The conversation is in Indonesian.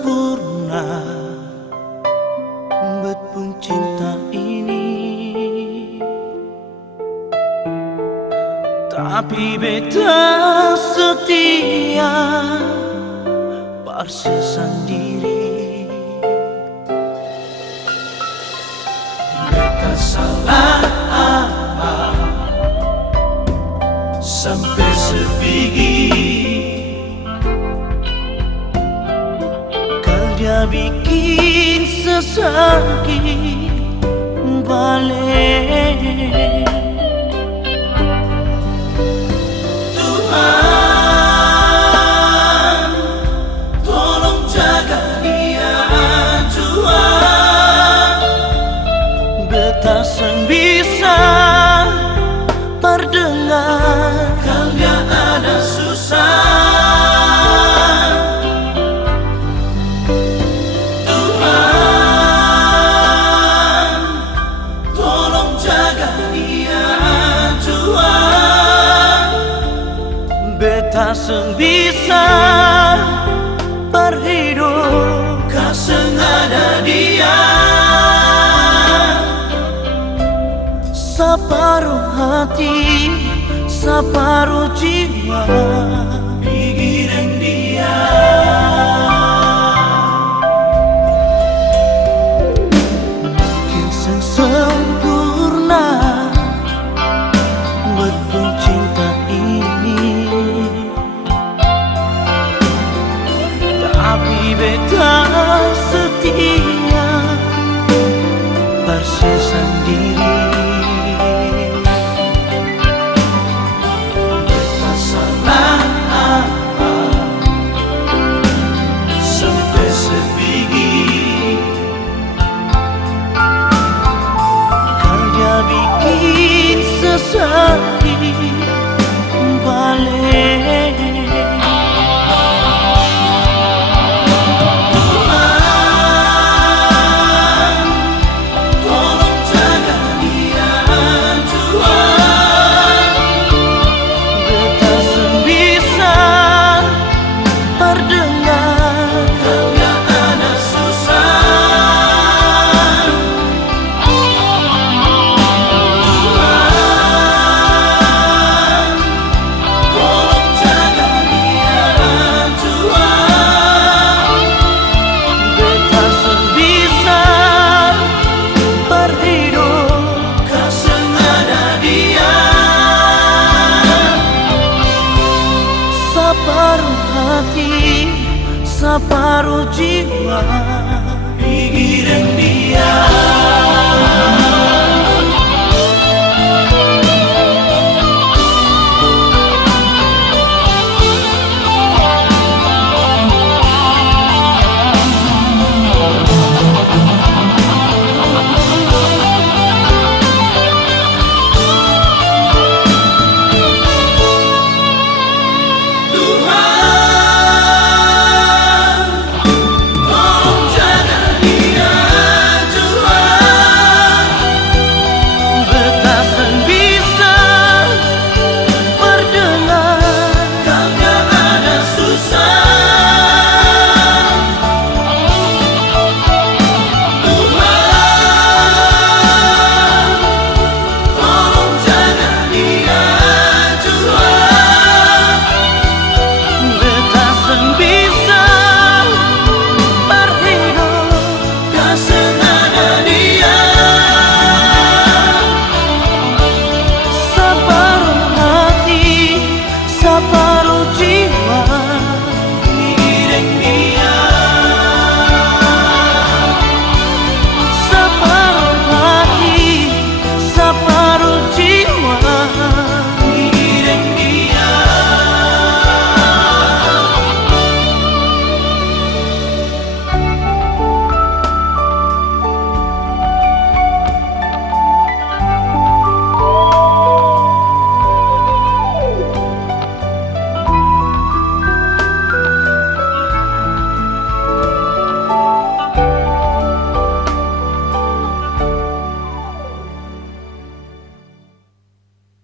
sempurna betpun cinta ini, tapi beta setia parsesan diri. Beta salah apa sampai sebiji dia bikin sesakit balik. Tuhan, tolong jaga dia, Tuhan. Beta sen bisa terdengar kalau dia ada susah. Beta sen bisa berhidup kasih ada dia. Separuh hati, separuh jiwa pikirin dia. Mungkin sempurna betpun cinta ini, tapi beta setia parsesan diri. Beta salah apa sampai sebiji kalau dia bikin sesakit balik. Separuh hati, separuh jiwa pikirin dia.